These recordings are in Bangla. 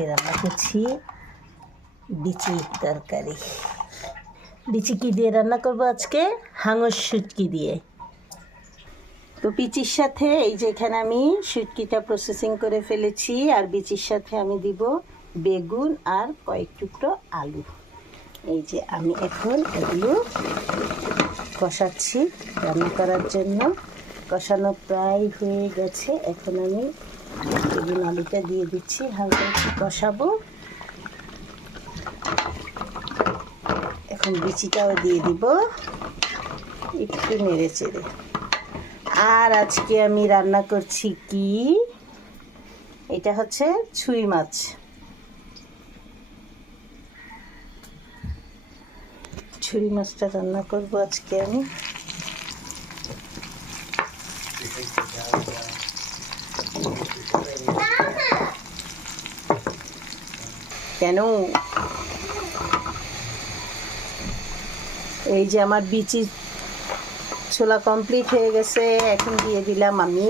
আজকে রান্না করছি বিচি তরকারি। বিচি কি দিয়ে রান্না করব আজকে? হাঙর শুটকি দিয়ে। তো বিচির সাথে এই যে এখানে আমি শুটকিটা প্রসেসিং করে ফেলেছি, আর বিচির সাথে আমি দিব বেগুন আর কয়েক টুকরো আলু। এই যে আমি এখন এগুলো কষাচ্ছি রান্না করার জন্য। কষানো প্রায় হয়ে গেছে, এখন আমি বেগুন আলুটা দিয়ে দিচ্ছি, হালকা একটু কষাবো। এখন বিচিটাও দিয়ে দিব, একটু নেড়ে চেড়ে। আর আজকে আমি রান্না করছি কি, এটা হচ্ছে ছুঁই মাছ। ছুঁই মাছটা রান্না করব আজকে আমি। কেন? এই যে আমার বিচি ছোলা কমপ্লিট হয়ে গেছে, এখন দিয়ে দিলাম আমি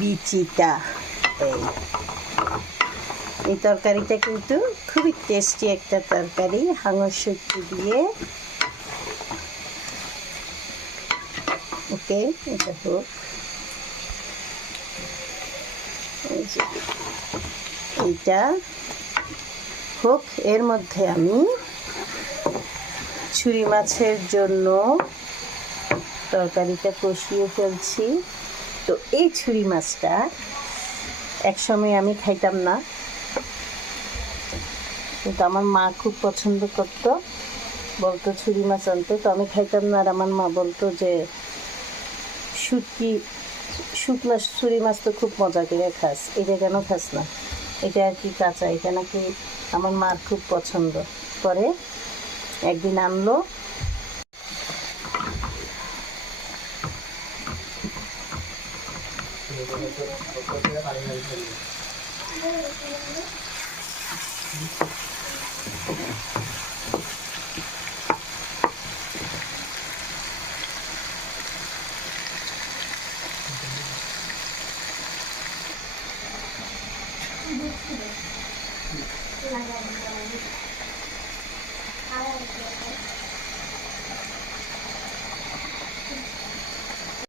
বিচিটা। এই তরকারিটা কিন্তু খুবই টেস্টি একটা তরকারি, হাঙর শুটকি দিয়ে। ওকে, এটা হোক। এইটা হোক, এর মধ্যে আমি ছুরি মাছের জন্য তরকারিটা কষিয়ে ফেলছি। তো এই ছুরি মাছটা একসময় আমি খাইতাম না, কিন্তু আমার মা খুব পছন্দ করতো, বলতো ছুরি মাছ আনতো, তো আমি খাইতাম না। আর আমার মা বলতো যে শুকনো ছুরি মাছ তো খুব মজা করে খাস, এটা কেন খাস না, এটা আর কি কাঁচা, এটা নাকি আমার মার খুব পছন্দ। পরে একদিন আনলো,